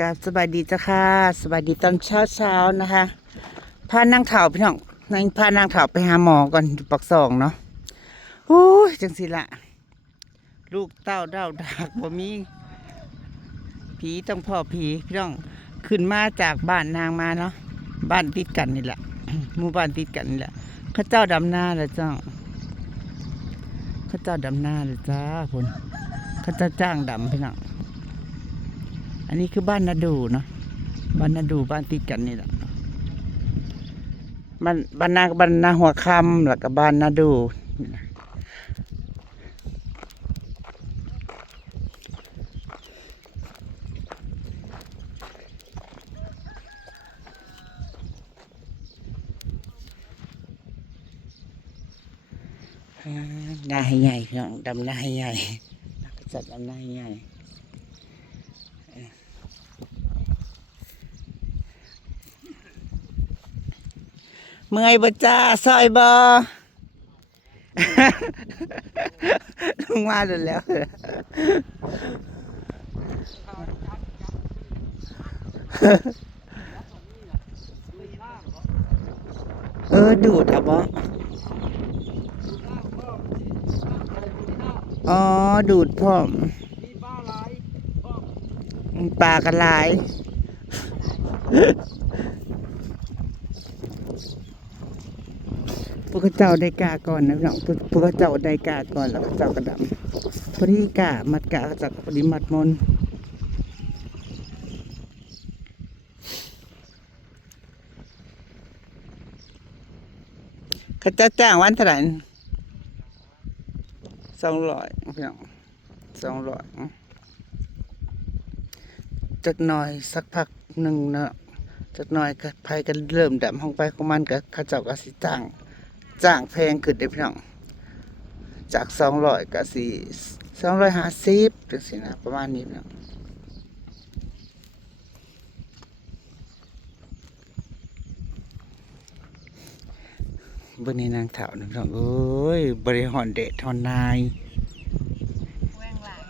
กับสบายดีจ้ะค่ะสบายดีตอนเช้าเช้าๆนะคะพานั่งเถาพี่น้องนั่งพานั่งเถาไปหาหมอก่อนปักซองเนาะโอ้ยจังสิละลูกเต้าเด้าดากบ่มีผีต้องพ่อผีพี่น้องขึ้นมาจากบ้านนางมาเนาะบ้านติดกันนี่แหละหมู่บ้านติดกันนี่แหละข้าเจ้าดำหน้าแล้วจ้าข้าเจ้าดำหน้าเลยจ้าคนข้าเจ้าจ้างดำพี่น้อง อันนี้คือบ้านนาดูเนาะบ้านนาดูบ้านติดกันนี่แหละบ้านบ้านนาบ้านนาหัวคำแล้วก็บ้านนาดูนาให้ใหญ่พี่น้องดำนาให้ใหญ่จัดดำนาให้ใหญ่ เมื่อยบ่จ้าซอยบ่ลงมาแล้วแล้วเออดูดเอาบ่อ๋อ ดูดพร้อมปลากระลาย พว กเขาเจ้าได้กาก่อนนะพี่น้องพวกพวกเจ้าได้กาก่อนแล้วเขาเจ้ากระดำพอดีกามัดกาเขาเจากพอดีมัดมนเขาเจะจ้างวันเท่าไหร่สองร้อยพี่น้องสองร้อยจักหน่อยสักพักหนึ่งเนาะจักหน่อยก็ไผกันเริ่มดำห้องไปของมันก็เขาเจ้าก็สิจ้าง จ้างแพงขึ้นเด้พี่น้อง จากสองร้อยกับสี่สองร้อยห้าสิบจังสินะประมาณนี้พี่น้องบนนี้นางเถานะพี่น้องเอ้ยบริหารเดททอนนายแว่งหลาย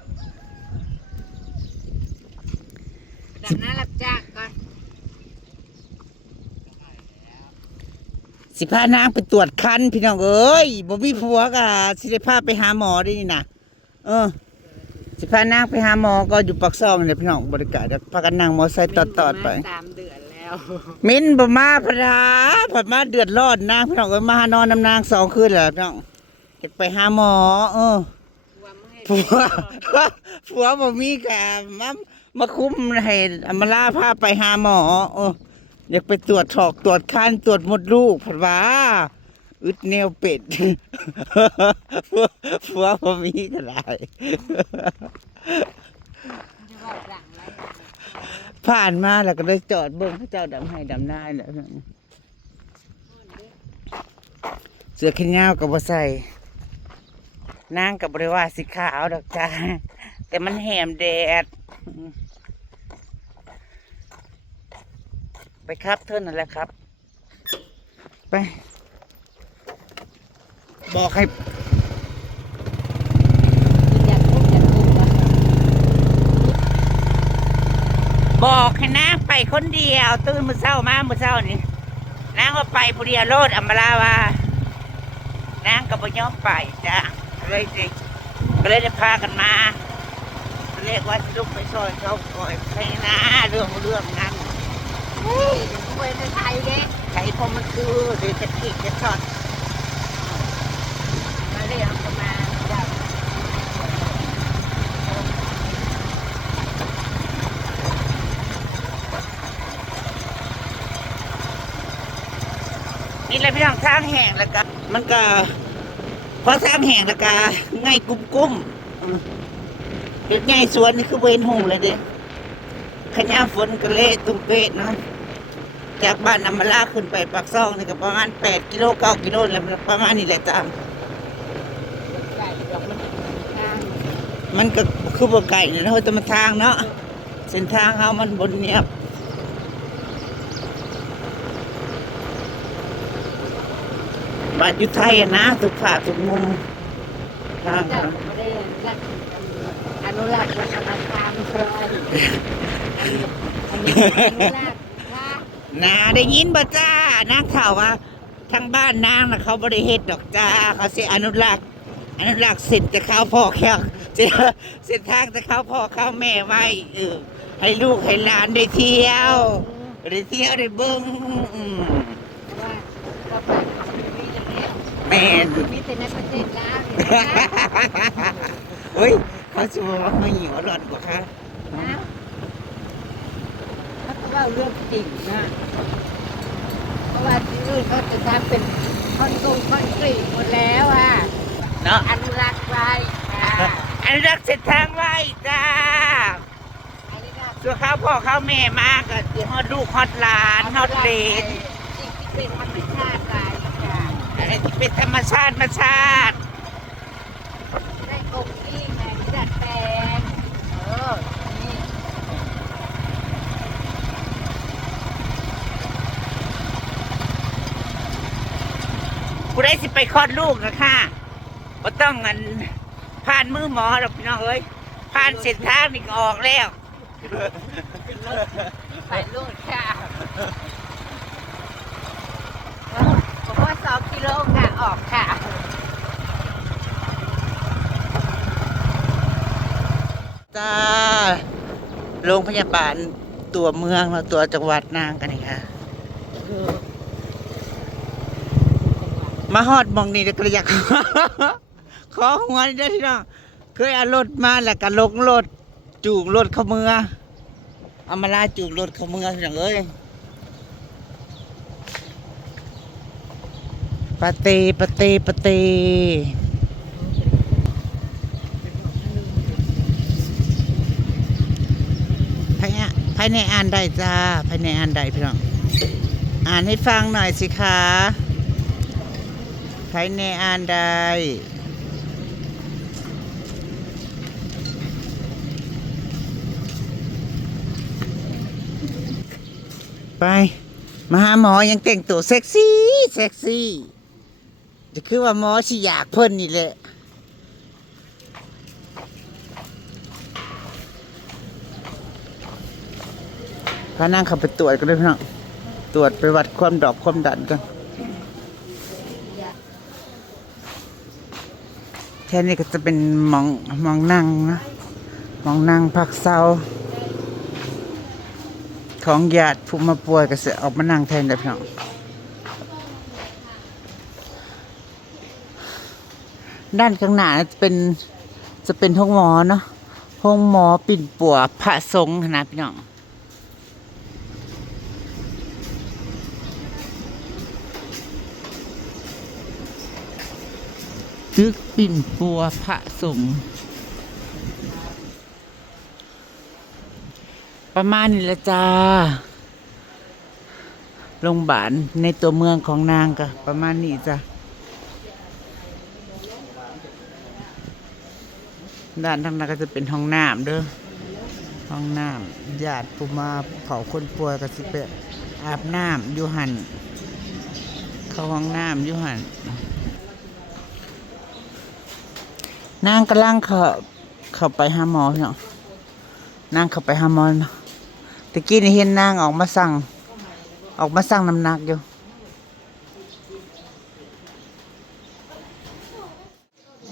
ดำหน้ารับจ้างก่อน สิพานางไปตรวจคันพี่น้องเอ้ยบ่มีผัวกะสิได้พาไปหาหมอได้นี่นะเออ สิพานางไปหาหมอก็อยู่ปักซองเลยพี่น้องบริการแล้วพากันนั่งมอไซค์ตอดๆไปสามเดือนแล้วมินบ่มาพะดาผัดมาเดือดร้อนนางพี่น้องเอ้ยมาหานอนน้ำนางสองคืนแล้วพี่น้องจะไปหาหมอ เออว่าไม่ให้ผัวผัวบ่มีกะมามาคุ้มให้อำมาลาพาไปหาหมอเออ อยากไปตรวจถอกตรวจคันตรวจมดลูกผัดว่าอึดแนวเป็ดผัวผัวบ่มีก็ได้จะว่าหลังไรผ่านมาแล้วก็เลยจอดเบิ่งพระเจ้าดำให้ดำหน้าแล้วเสื้อแขนยาวกับบ่ใส่นางกับบริวาสีขาวดอกจ้าแต่มันแหมแดด ไปครับเท่านั้นแหละครับ ไป บอกให้อยากพูดอยากพูดว่าบอกให้นางไปคนเดียว ตื่นมือเช้ามามือเช้านี่นางว่าไปผู้เดียวโลดอัมมาลาว่านางก็บ่ยอมไปจ้ะก็เลยได้ก็เลยได้พากันมา เรียกว่าลุกไปซอยเขาคอยไปนะเรื่องเรื่องนั้น เฮ้ยคุยในไทยเด้ใครพอมันคือเดี๋ยวจะขีดจะช็อตมาเรียกกันมาจ้ะนี่แหละพี่น้องทางแห่งแล้วก็มันก็พอทางแห่งแล้วก็ง่ายกุ้มกุ้มเด็กง่ายสวนนี่คือเวนหงเลยเด้ขยะฝนก็เละตุ้มเป๊ะเนาะ จากบ้านนำมาลาขึ้นไปปากซองนี่ก็ประมาณแปดกิโลเก้ากิโลแล้วประมาณนี้แหละจ้าไก่ดอกมันทางมันก็คือบ่ไก่เนี่ยเนาะแต่มันทางเนาะเส้นทางเขามันบนเนียบบ้านอยู่ไทยอะนะทุกภาคทุกมุมทางจ้ะอะไม่ได้รักอนุรักษ์วัฒนธรรมเพราะอันนี้ลากค่ะ นาได้ยินบ่จ้านางข่าวว่าทางบ้านนางน่ะเขาบริเฮ็ดดอกจ้า เขาสิอนุรักษ์อนุรักษ์เส้นจะเข้าพ่อแค่เส้นเส้นทางจะเข้าพ่อเข้าแม่ไว้เออให้ลูกให้หลานได้เที่ยวได้เที่ยวได้เบิ่งอืมว่าก็ไปมีอย่างนี้แม่นมีแต่ในประเทศลาวเนี่ยนะเฮ้ยเขาสิว่าเขาหิวร้อนกว่าค่ะนะ เขาก็ว่าเรื่องจริงนะเพราะว่าที่อื่นเขาจะทำเป็นคอนกรงคอนกรีตหมดแล้วอะเนาะอนุรักษ์ไว้ค่ะอนุรักษ์เส้นทางไว้จ้าอนุรักษ์ส่วนข้าวพ่อข้าวแม่มากก็คือฮอดลูกฮอดหลานฮอดเหลนสิ่งที่เป็นธรรมชาติไว้ค่ะอะไรที่เป็นธรรมชาติธรรมชาติ ได้กงที่ไงดัดแปลงเออนี่ ผู้ได้สิไปคลอดลูกนะค่ะก็ต้องเงินผ่านมือหมอหรอกพี่น้องเอ้ยผ่านเส้นทางนี่ก็ออกแล้วไปลูกค่ะผมว่าสองกิโลค่ะออกค่ะจ้าโรงพยาบาลตัวเมืองแล้วตัวจังหวัดนางกันนี่ค่ะ มาฮอดมองนี่เดี๋ยวก็อยาก ขอหัวนี่เด้อพี่น้องเคยเอารถมาแล้วก็ลงรถจูงรถเข้าเมืองเอามาลาจูงรถเข้าเมืองพี่น้องเอ้ยปะเตปะเตปะเตภายในภายในอ่านได้จ้าภายในอ่านได้พี่น้อง อ่านให้ฟังหน่อยสิคะ ภายในอ่านได้ไป มาหาหมอยังแต่งตัวเซ็กซี่เซ็กซี่จะคือว่าหมอสิอยากเพิ่นนี่แหละพานั่งข้าไปตรวจกันเลยพี่น้องตรวจไปวัดความดอกความดันกัน แค่นี้ก็จะเป็นมองมองนั่งนะมองนั่งพักเศร้า ของญาติผู้มาป่วยก็จะออกมานั่งแทนได้พี่น้องด้านข้างหน้าจะเป็นจะเป็นห้องหมอเนาะห้องหมอปิ่นปัวพระสงฆ์นะพี่น้อง ตึกปิ่นปัวพระสงฆ์ประมาณนี้ละจ้าโรงพยาบาลในตัวเมืองของนางก็ประมาณนี้จ้ะด้านทางนั้นก็จะเป็นห้องน้ำเด้อห้องน้ำญาติผู้มาเผาคนป่วยก็สิไปอาบน้ำอยู่หันเข้าห้องน้ำอยู่หัน นางกำลังเขาเข้าไปหาหมอพี่น้องนางเข้าไปหาหมอเนาะตะกี้นี่เห็นนางออกมาสั่ง ออกมาสั่งน้ำหนักอยู่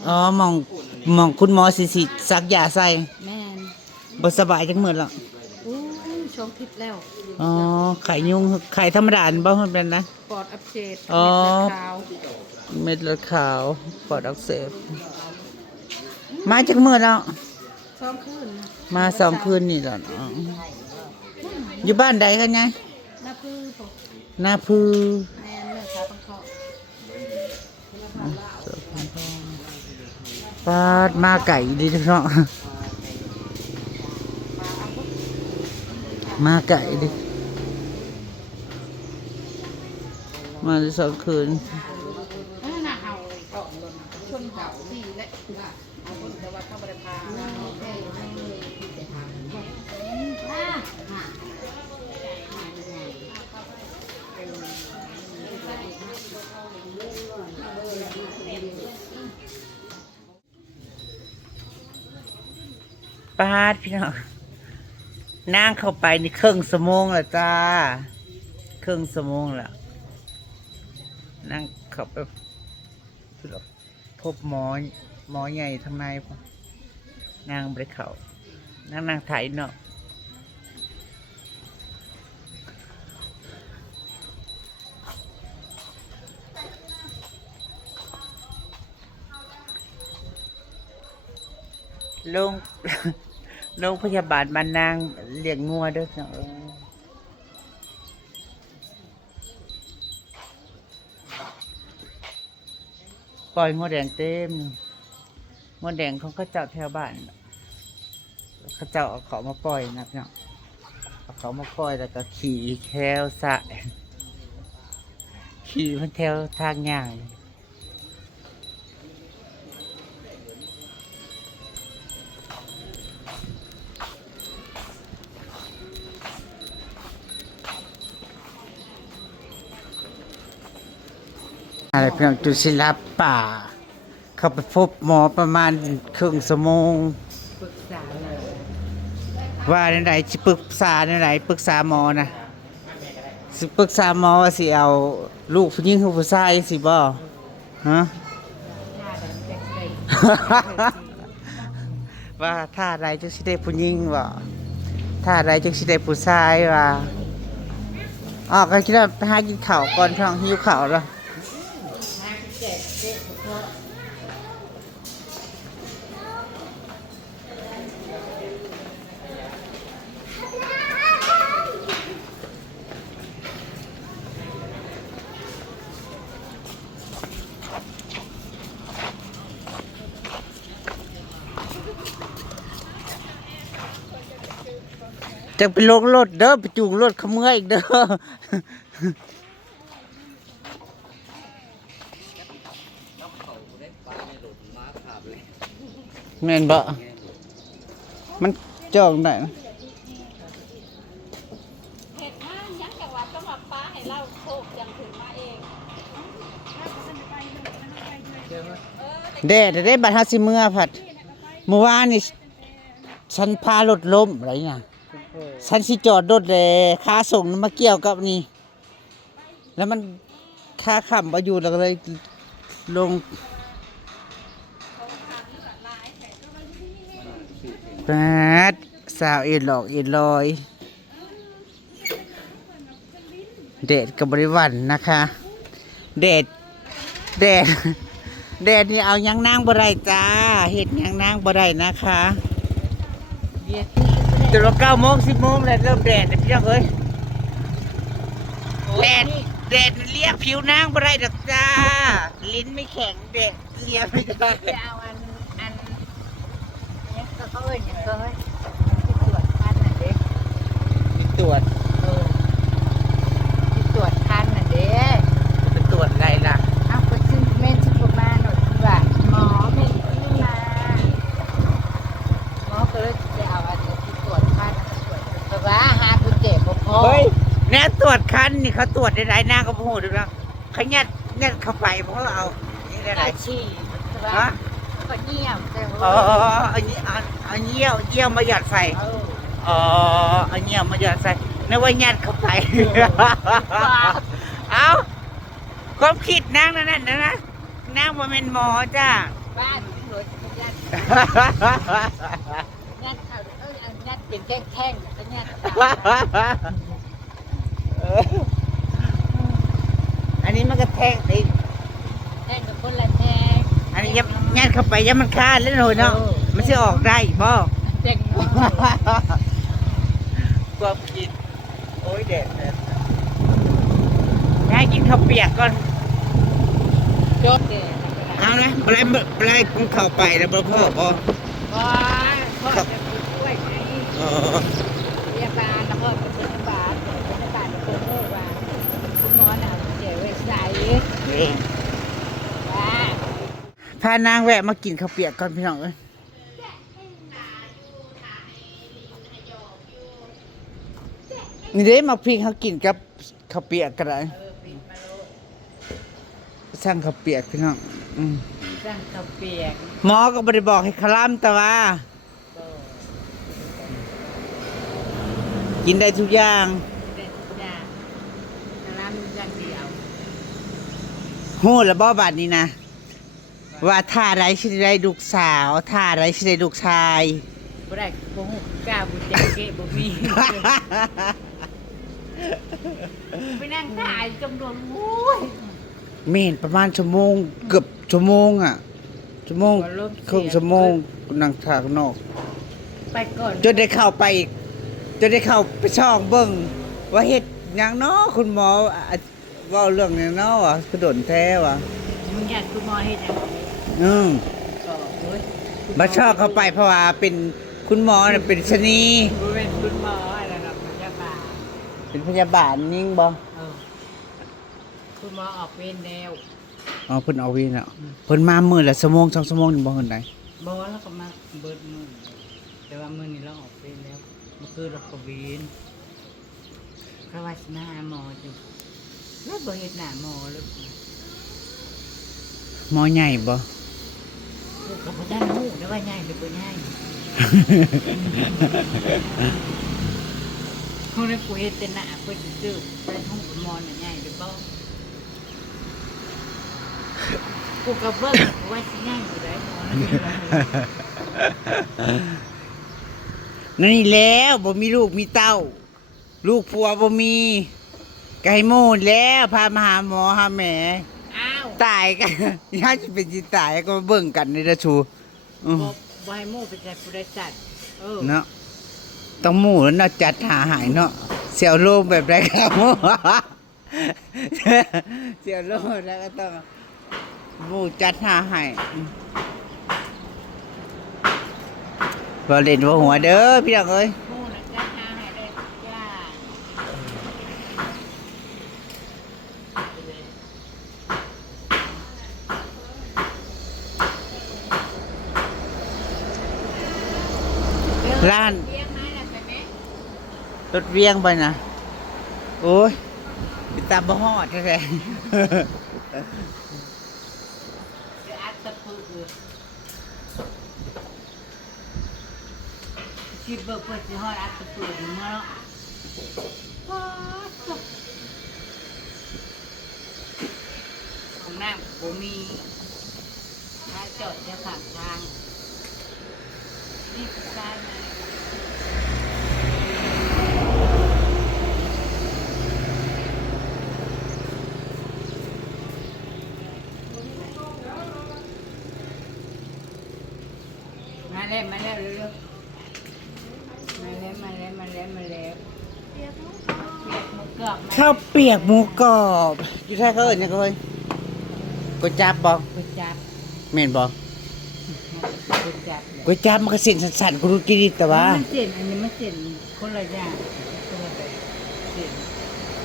อ๋อหมองหมองคุณหมอสิสิสักยาใส่แม่นบ่สบายจังมื้อละอู้ช่วงทิศแล้ว อ๋อไข่ยุงไข่ธรรมดานี่บ่มันเป็นนะปอดอักเสบอ๋อเม็ดเลือดขาวเม็ดเลือดขาวปอดอักเสบ มาจักมื้อแล้วช่องคืนมาสองคืนนี่แล้วอ๋ออยู่บ้านใดกันไงนาพื้นปนาพือแม่นเลือดขาวต้องเข้าปาดมาไก่ดีเนาะมาไก่ดิ มาได้สองคืนชนเก่าดีและเอา ปาดพี่น้องนั่งเข้าไปนี่ครึ่งสมงและจ้าครึ่งสมงแล้วนั่งเข้าไปพบหมอหมอใหญ่ทำไมนางไปเขานั่งนั่งไถเนาะลง โรงพยาบาลบ้านนางเลี้ยงงัวเด้อจ้ะปล่อยงัวแดงเต็มงัวแดงเขาก็เจ้าแถวบ้านเขาเจ้าเอาเขามาปล่อยนะเนาะเอาเขามาปล่อยแล้วก็ขี่แถวสะขี่มันแถวทางย่าง อะไรเพียงจุศิลาป่า เขาไปพบหมอประมาณครึ่งชั่วโมงปรึกษาเลยว่าในไหนสิปรึกษาในไหนปรึกษาหมอนะสิปรึกษาหมอว่าสิเอาลูกผู้หญิงหรือผู้ชายสิบ่ฮะ ว่าถ้าใดจึงสิได้ผู้หญิงบ่ถ้าใดจึงสิได้ผู้ชายว่าอ๋อก็คิดว่าไปหากินข้าวก่อนท้องหิวข้าวแล้ว ห้าเจ็ดเด็กเพราะจะไปลงรถเด้อไปจูงรถขมือยอีกเด้อ แม่นบ่มันจ้องได้นะเห็ดมากยังแต่ว่าต้องมาป้าให้เล่าโชคยังถึงมาเองแดดได้บัดเฮาสิเมื่อผัดเมื่อวานนี่ฉันพารถล้มอะไรเงี้ยฉันสิจอดรถเลยค่าส่งมาเกี่ยวกับนี่แล้วมันค่าขับมาอยู่แล้วก็เลยลง แปดสาวเอ็นหลอกเอ็นลอย เดดกับบริวันนะคะ เดดเดดเดดนี่เอายังนางบ่ได้จ้าเห็ดยังนางบ่ได้นะคะเบียร์จนว่าเก้าโมงสิบโมงแล้วเริ่มแดดแล้วพี่น้องเอ้ยแดดแดดเรียกผิวนางบ่ได้ดอกจ้า ลิ้นไม่แข็งแดดเรียไม่ได้ จะเอาอันอัน เนี่ยก็เขาเอ้ยเนี่ยก็เอ้ยที่ตรวจคันน่ะเด็กตรวจเออที่ตรวจคันน่ะเด็กไปตรวจอะไรล่ะเอาไปซึ่งเม่นซึ่งประมาณหน่อยคือว่าหมอเม่นขึ้นมาหมอก็เลยจะเอาอันนี้ที่ตรวจคันมาตรวจแต่ว่าหากุญแจบ่พอเฮ้ยแน่ตรวจคันนี่เขาตรวจได้หลายหน้าก็พูดดูนะเขายัดยัดเข้าไปเพราะเขาเอานี่ได้หลาอายชีพแต่ว่าฮะ ก็เงียบแต่อ๋อว่าเอาเงี้ยเอาเอาเงี้ยวเยี่ยวมาหยอดใส่เอออ๋อเอาเงี้ยวมาหยอดใส่นึกว่ายัดเข้าไป เอาความคิดนางนั่นน่ะนะนางว่าเป็นหมอจ้าบ้านตำรวจยัดยัดเอาเออเอายัดเป็นแท่งๆแล้วก็ยัดตามอันนี้มันก็แทงไปแท่งกับคนละแท่งอันนี้ยับยัดเข้าไปยับมันคาดแล้วหน่อยเนาะเออ มันจะออกได้บ่แท่งหมดความคิดโอ้ยเด็ดเลยให้กินข้าวเปียกก่อนจดเด็ดเอานะอะไรอะไรผมเข้าไปแล้วบ่พ่อบ่พ่อพ่อจะไปช่วยไงอ๋อพยาบาลแล้วก็เป็นพยาบาลพยาบาลเป็นคนโง่ว่าคุณหมอน่ะเจ๋ไว้ใส่นี่ว่าพานางแวะมากินข้าวเปียกก่อนพี่น้องเอ้ย นี่เด้มาพริกเขากินกับข้าวเปียกก็ได้เออปิดมาโลดสร้างข้าวเปียกพี่น้องอืมสร้างข้าวเปียกหมอก็บ่ได้บอกให้คลำแต่ว่าก็กินได้ทุกอย่าง เด็ดจ้าแต่ร้านมีอย่างเดียวฮู้แล้วบ่บาดนี้นะ ว่าท่าไรสิได้ลูกสาวท่าไรสิได้ลูกชาย บ่ได้บ่ฮู้กล้าบ่เจ๊เกะบ่มี ไปนั่งถ่ายจำนวนโอ้ยเมนประมาณชั่วโมง เกือบชั่วโมงอะชั่วโมงก็เริ่มเสียครึ่งชั่วโมงนั่งทางนอก ไปก่อนจนได้เข้าไปอีกจนได้เข้าไปช่องเบิ่งว่าเฮ็ดหยังเนาะคุณหมออะเว้าเรื่องหยังเนาะว่ะกระโดนแท้ว่ะมึงอยากคุณหมอเฮ็ดหยังอืมก็โอ้ยมาชอบเข้าไปเพราะว่าเป็นคุณหมอน่ะเป็นชะนีบ่เป็นคุณหมอ เป็นพยาบาลนิ่งบ่เออคุณหมอออกเวรแล้วอ๋อเพิ่นเอาวินอะเพิ่นมามื้อละชั่วโมงสองชั่วโมงนี่บ่เพิ่นได้บ่แล้วก็มาเบิดมื้อแต่ว่ามื้อนี้เราออกเวรแล้วเมื่อคืนเราก็เวรเพราะว่าสิมาหาหมออยู่แล้วบ่เฮ็ดหน้าหมอเลยหมอใหญ่บ่กูก็บ่ได้ฮู้แต่ว่าใหญ่หรือบ่ใหญ่ คนนั้นกูเฮ็ดแต่หน้าเพิ่นสิซื้อไปฮู้ว่าหมอน่ะใหญ่หรือบ่กูก็เบิ่งว่าสิใหญ่อยู่ได้หมอนั่นนั่นนี่แล้วบ่มีลูกมีเต้า ลูกผัวบ่มีไก่โมนแล้วพามาหาหมอหาแหมอ้าวตายกันย่าจะเป็นสิตายก็มาเบิ่งกันในระชูอืมบ่บ่ให้หมู่เป็นใจผู้ใดจัดเออ เนาะ ต้องหมู่แล้วเนาะจัดหาหายเนาะเสี่ยวโลงแบบไรครับหมูเสี่ยวโลงแล้วก็ต้องหมูจัดหาใหายบ่เล่นบ่หัวเด้อพี่น้องเอ้ยหมู่น่ รถเวียงไปนะโอ้ยไปตามบ่ฮอดแท้เดี๋ยวอะปูอือคิดเบิกเปิดสิฮอดอัดตะปูอยู่เมื่อเนาะว้าวจบของน้ำบ่มีทาจอดจะผ่านทางนี่คือการมามาแล้วมาแล้วเร็วๆมาแล้วมาแล้วมาแล้วมาแล้วเปียกหมูกรอบมาๆข้าวเปียกหมูกรอบอยู่ไทยเขาเอิ้นหยังก็เฮ้ยก๋วยจั๊บบ่กุจับแม่นบ่กุจับเลยก๋วยจั๊บมันก็เส้นสั่นๆกูรู้กินดีแต่ว่ามันเจ็นอันนี้มันเจ็นคนละอย่างคนละแบบเจ็น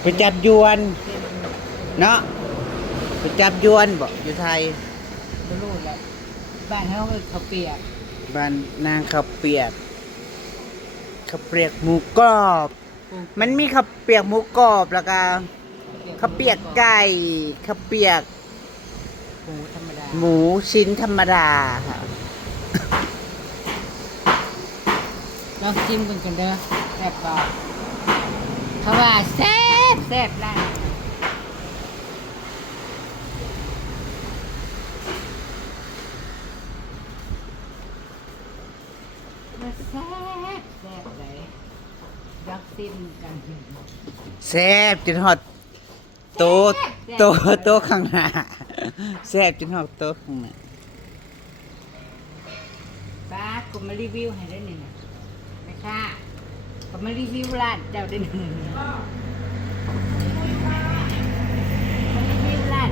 ก๋วยจั๊บยวนเจ็นเนาะก๋วยจั๊บยวนบ่อยู่ไทยบรูแหละบ้านเขาก็เขาวเปียกบ้านนางข้าวเปียกข้าวเปียกหมูกรอบ มันมีข้าวเปียกหมูกรอบแล้วก็ข้าวเปียกไก่ข้าวเปียก หมูธรรมดาหมูชิ้นธรรมดาค่ะลองชิมกันกันเด้อแซ่บบ่เขาว่าแซ่บแซ่บร้านว่าแซ่บแซ่บเลยอยาก ซิมกันแซ่บจนฮอดโตะโตะโตะข้างหน้าแซ่บจนฮอดโตะข้างหน้าป้ากูมารีวิวให้ได้หนึ่งแม่ค่ะกูมารีวิวร้านเจ้าได้หนึ่งมารีวิวร้าน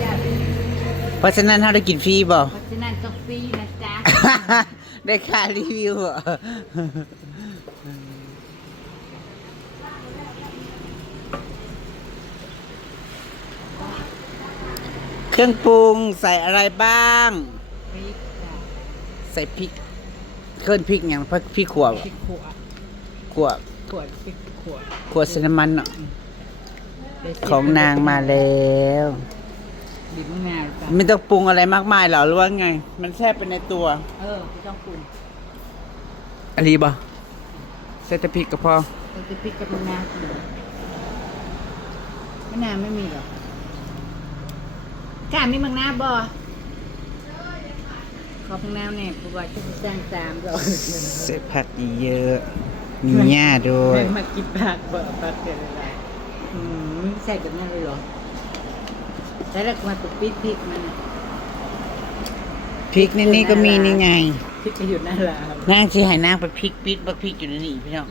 เจ้าได้หนึ่งเพราะฉะนั้นเราได้กินฟรีบ่เพราะฉะนั้นก็ฟรีนะจ๊ะ ได้ค่ารีวิวบ่ รื่องปรุงใส่อะไรบ้างฟรีจ้ะใส่พริกเคลื่อนพริกอย่างพริกพริกขั่วพริกขั่วขั่วขั่วพริกขั่วขั่วใส่น้ำมันเนาะของนางมาแล้ว บีบมะนาวจ้ะไม่ต้องปรุงอะไรมากมายหรอหรือว่าไง มันแทบเป็นในตัวเออไม่ต้องปรุงอันนี้บ่ใส่แต่พริกก็พอเก็จะพริกกับมะนาวมะนาวไม่มีหรอก กล้ามีมะนาวบ่ขอมะนาวแน่ผู้ว่าจะสร้างสามดอกใส่ผักเยอะ มีหญ้าด้วยแม่งมากินผักบ่ผักเกิดอะไรอืมใส่กับนั่นเลยเหรอแล้วเราก็มาตุกปิดพริกมันน่ะพริกนี่นี่ก็มีนี่ไงพริกก็อยู่หน้าร้านนางสิให้นางไปพริกปิดบักพริกอยู่ในนี่พี่น้อง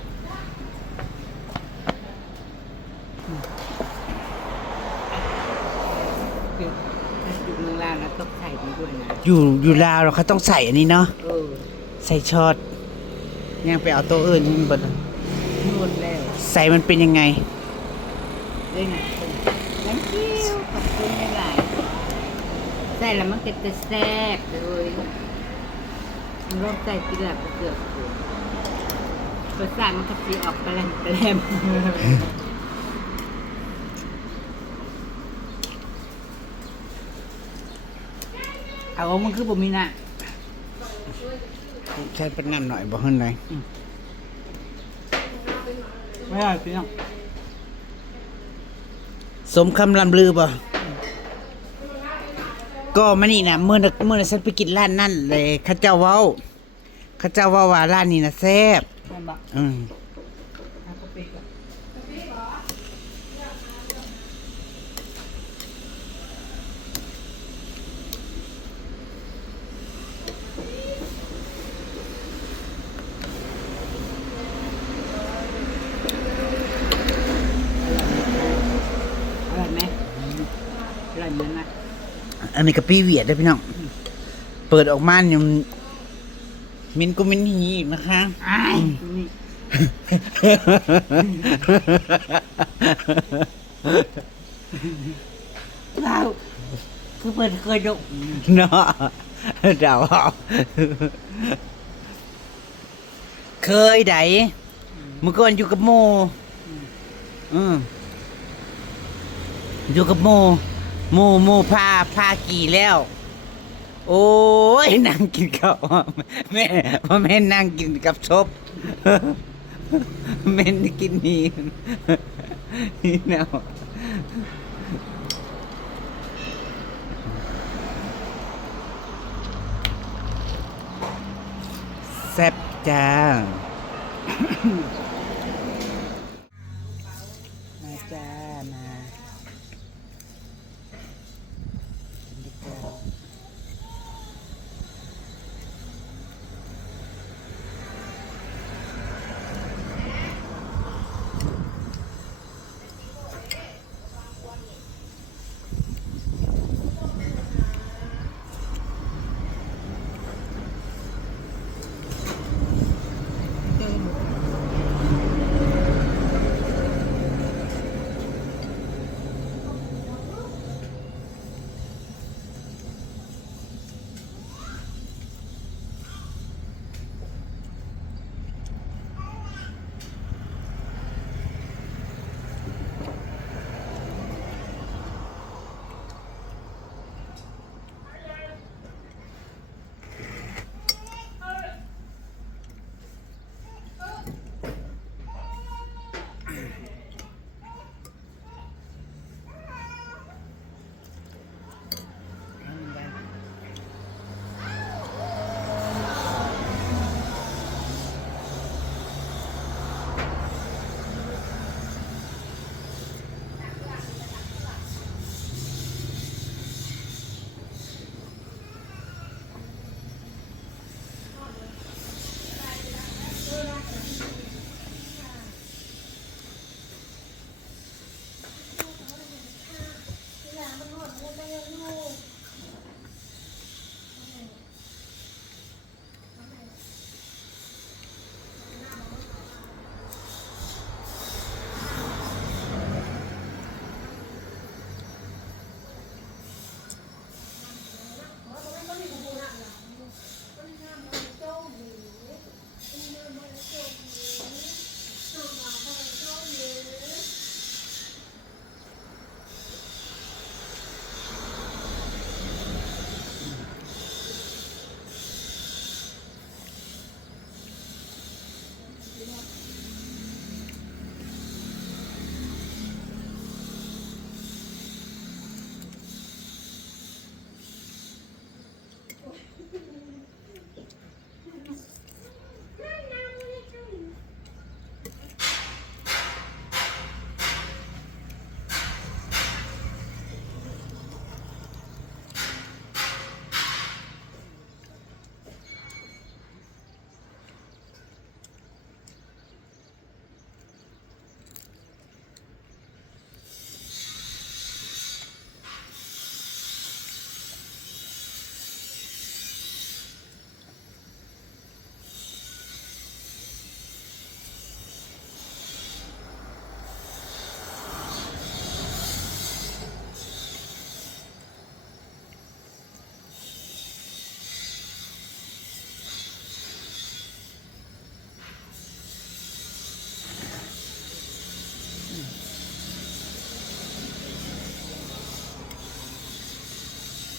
อยู่อยู่เมืองลาวนะต้องใส่มันด้วยนะ อยู่อยู่ลาวเราเขาต้องใส่อันนี้เนาะเออใส่ช็อตยังไปเอาตัวอื่นมันเบดนวดแล้วใส่มันเป็นยังไงได้ไงน้ำจิ้วขอบคุณหลายๆใส่แล้วมันก็จะแซ่บเลยมันร่วมใส่กินแล้วก็เกือบถูกรสชาติมันก็สีออกแปลมแปลม เอามันคือบ่มีน่ะใช้เป็นน้ำหน่อยบ่เห็นไหนไม่ได้พี่น้องสมคำลำลือบ่ก็มานี่นะเมื่อน่ะเมื่อน่ะฉันไปกินร้านนั่นเลยเข้าเจ้าเว้าเข้าเจ้าเว่าว่าร้านนี้นะแซ่บแม่บอกอืม เอากะปิก่อน อร่อยไหมอร่อยเหมือนไหม อันนี้ก็ปีเวียดเด้อพี่น้อง เปิดออกมาเนี่ยมันมินก็มินหีอีกนะคะอ้ายนี่เราคือเปิดเคยดกเนาะเดาเอาเคยไดเมื่อก่อนอยู่กับโมอืมอยู่กับโม โมโมพาพากี่แล้ว โอ้ยนั่งกินข้าวแม่พ่อแม่นั่งกินกับซบแม่นกินนี่นี่เนาะแซ่บจ้า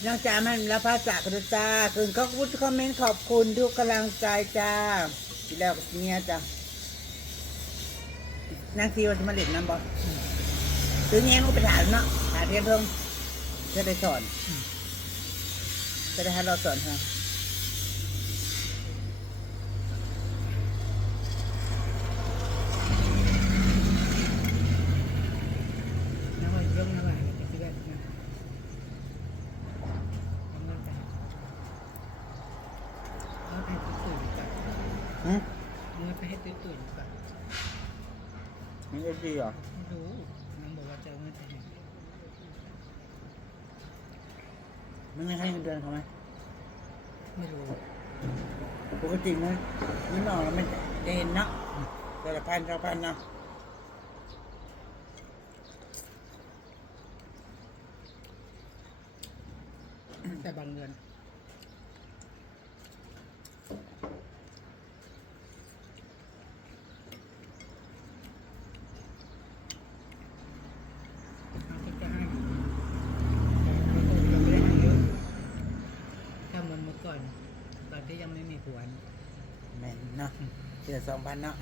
น้องจ๋ามันแล้วพระจากระจ้าคืนขอบคุณคอมเมนต์ขอบคุณทุกกำลังใจจ้าที่แล้วเมียจ้านางทีวันจะมาเล่นน้ำบอลซื้อเงี้ยก็ไปถามเนาะหาเทียนเพิ่มจะได้สอนจะได้ให้เราสอนค่ะำมันร่มน้ำมันจะคิดแบบนี้น้ำมันจะเอาไปให้ตื่นๆก่อน อืม เอาไปให้ตื่นๆก่อน มันจะดีเหรอ ไม่รู้น้องบอกว่าจะเอาเงินไปให้ มันไม่ให้เงินเดือนเขาไหมไม่รู้ปกติมันมันนอกแล้วมันจะเห็นเนาะแต่ละพันเท่าพันเนาะ เดือนสองพันเนาะ มันไม่ควรนะมันภาระเพิ่มเนาะ